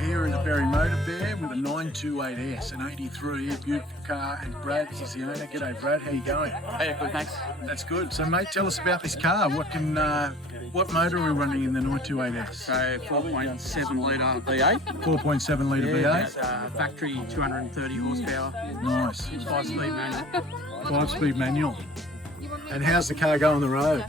We're here in the Berry Motor Fair with a 928S, an 83, a beautiful car, and Brad is the owner. G'day Brad, how you going? Hey, good, thanks. That's good. So mate, tell us about this car. What motor are we running in the 928S? So 4.7 litre V8. 4.7 litre Yeah, V8. it's factory 230 horsepower. Nice. 5-speed manual. 5-speed manual. And how's the car go on the road?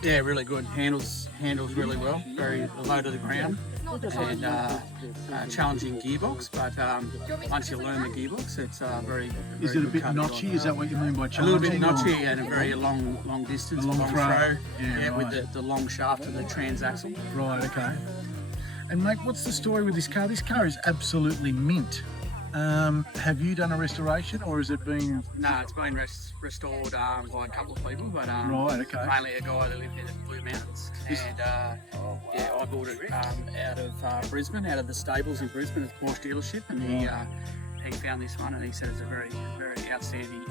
Yeah, really good. Handles really well. Very low to the ground. And challenging gearbox, but once you learn the gearbox, it's very. Is it a bit notchy? Is that what you mean by A challenging? little bit notchy and a very long distance, A long throw. Yeah, right. with the long shaft and the transaxle. Right, okay. And mate, what's the story with this car? This car is absolutely mint. Have you done a restoration, or has it been? No, it's been restored by a couple of people, but Right, okay. mainly a guy that lived in the Blue Mountains. And yeah, I bought it out of Brisbane, out of the stables in Brisbane, at the Porsche dealership, and he found this one, and he said it's a very outstanding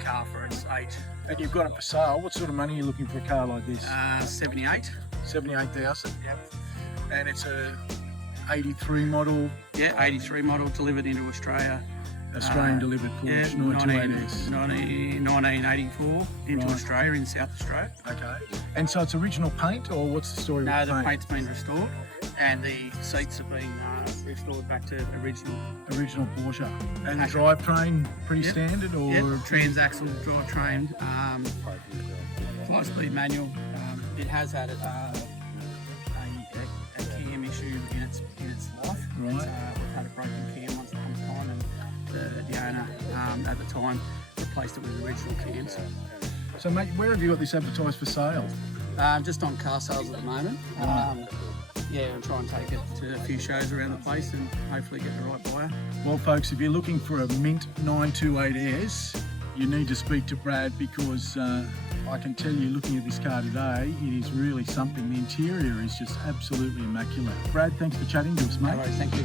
car for its age. And you've got it for sale. What sort of money are you looking for a car like this? 78. 78,000. Yep. And it's a 83 model. Yeah, 83 model delivered into Australia. Australian delivered Porsche 928S. 1984 into Right. Australia, in South Australia. Okay. And so it's original paint, or what's the story No, with the the paint? paint's been restored, and the seats have been restored back to original. Original Porsche. And the drivetrain pretty Yep. standard, or? Yep, transaxle drivetrain, 5-speed manual. It has had a cam issue in its life. Right. We've had a broken cam once upon a time, and the owner at the time replaced it with original cams. So mate, where have you got this advertised for sale? Just on car sales at the moment. Yeah, and try and take it to a few shows around the place and hopefully get the right buyer. Well folks, if you're looking for a mint 928S, you need to speak to Brad, because I can tell you, looking at this car today, it is really something. The interior is just absolutely immaculate. Brad, thanks for chatting to us, mate. All right, thank you.